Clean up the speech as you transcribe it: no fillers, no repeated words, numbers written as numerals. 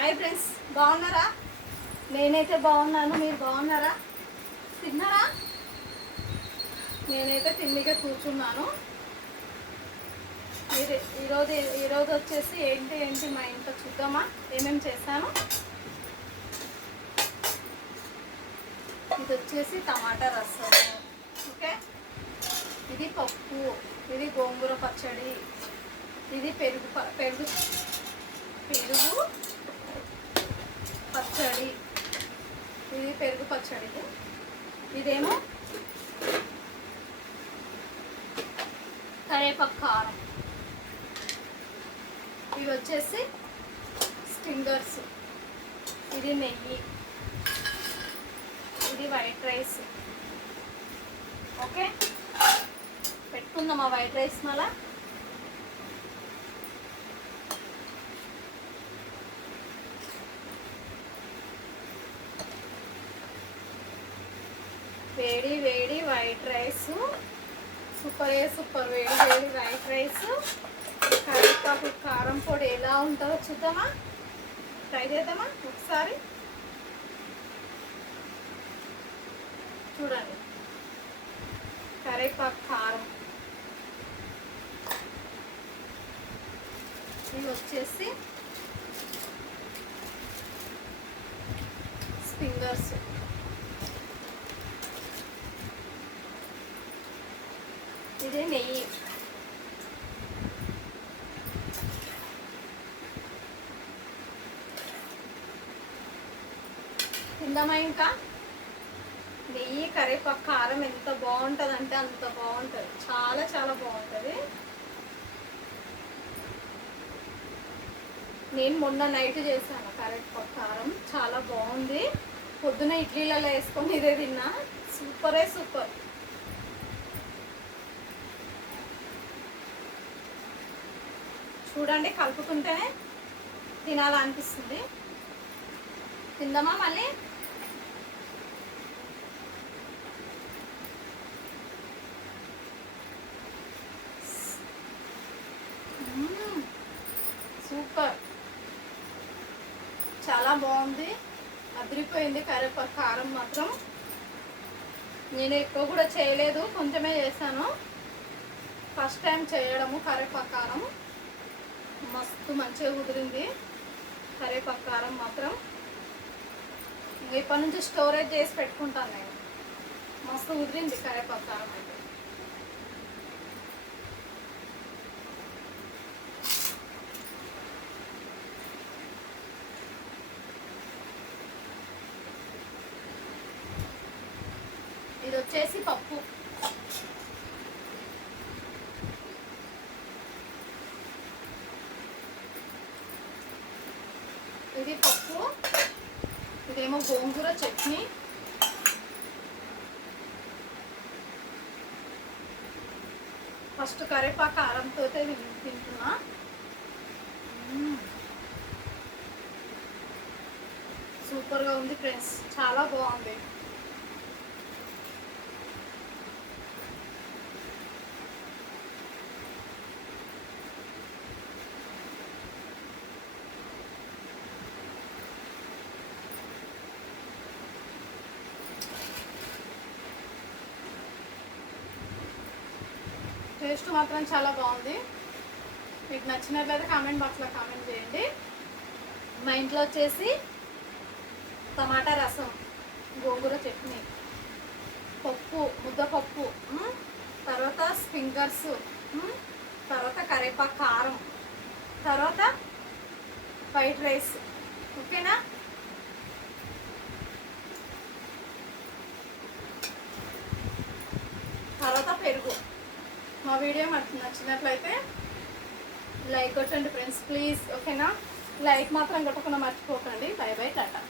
Hi friends, బాగున్నారా? నేనైతే బాగున్నాను. మీరు బాగున్నారా? తిన్నారా? నేనైతే తిండిగా కూర్చున్నాను. మీరు ఈరోజు వచ్చేసి ఏంటి మా ఇంట్లో చూద్దామా ఏమేమి చేశాను. ఇది వచ్చేసి టమాటా రసం, ఓకే. ఇది పప్పు, ఇది గోంగూర పచ్చడి, ఇది పెరుగు పచ్చడి, ఇది పెరుగు పచ్చడి, ఇదేమో కరేపాకు కారం, ఇవి వచ్చేసి స్టింగర్స్, ఇది నెయ్యి, ఇది వైట్ రైస్. ఓకే, పెట్టుకుందాం ఆ వైట్ రైస్. మళ్ళా వేడి వేడి వైట్ రైస్, సూపర్ వేడి వేడి వైట్ రైస్. కరివేపాకు కారం పొడి ఎలా ఉంటుందో చూద్దామా, ట్రై చేద్దామా ఒకసారి. చూడండి, కరివేపాకు కారం, ఇది వచ్చేసి స్టింగర్స్, ఇది నెయ్యి, తిందామా ఇంకా. నెయ్యి కరివేపాకు కారం ఎంత బాగుంటుంది అంటే అంత బాగుంటుంది, చాలా చాలా బాగుంటుంది. నేను మొన్న నైట్ చేశాను కరివేపాకు కారం, చాలా బాగుంది. పొద్దున ఇడ్లీలలో వేసుకొని ఇదే తిన్నా, సూపర్. చూడండి, కలుపుకుంటేనే తినాలనిపిస్తుంది. తిందామా మళ్ళీ. సూపర్, చాలా బాగుంది, అదిరిపోయింది. కరివేపాకు కారం మాత్రం నేను ఎక్కువ కూడా చేయలేదు, కొంచెమే చేశాను. ఫస్ట్ టైం చేయడము కరివేపాకు కారం, మస్తు మంచిగా కుదిరింది. కరివేపాకు కారం మాత్రం ఇప్పటి నుంచి స్టోరేజ్ చేసి పెట్టుకుంటాను నేను. మస్తు కుదిరింది కరివేపాకు కారం అయితే. ఇది వచ్చేసి పప్పు, ఇది పప్పు, ఇదేమో గోంగూర చట్నీ, ఫస్ట్ కరివేపాకు కారంతో తింటున్నా. సూపర్గా ఉంది ఫ్రెండ్స్, చాలా బాగుంది. టేస్ట్ మాత్రం చాలా బాగుంది. మీకు నచ్చినట్లయితే కామెంట్ బాక్స్లో కామెంట్ చేయండి. మా ఇంట్లో వచ్చేసి టమాటా రసం, గోంగూర చట్నీ, పప్పు, ముద్దపప్పు, తర్వాత స్పింగర్స్, తర్వాత కరివేపాకు కారం, తర్వాత వైట్ రైస్. ఓకేనా? తర్వాత పెరుగు. మా వీడియో నచ్చినట్లయితే లైక్ కొట్టండి ఫ్రెండ్స్ ప్లీజ్, ఓకేనా? లైక్ మాత్రం కొట్టకుండా మర్చిపోకండి. By by, Tata.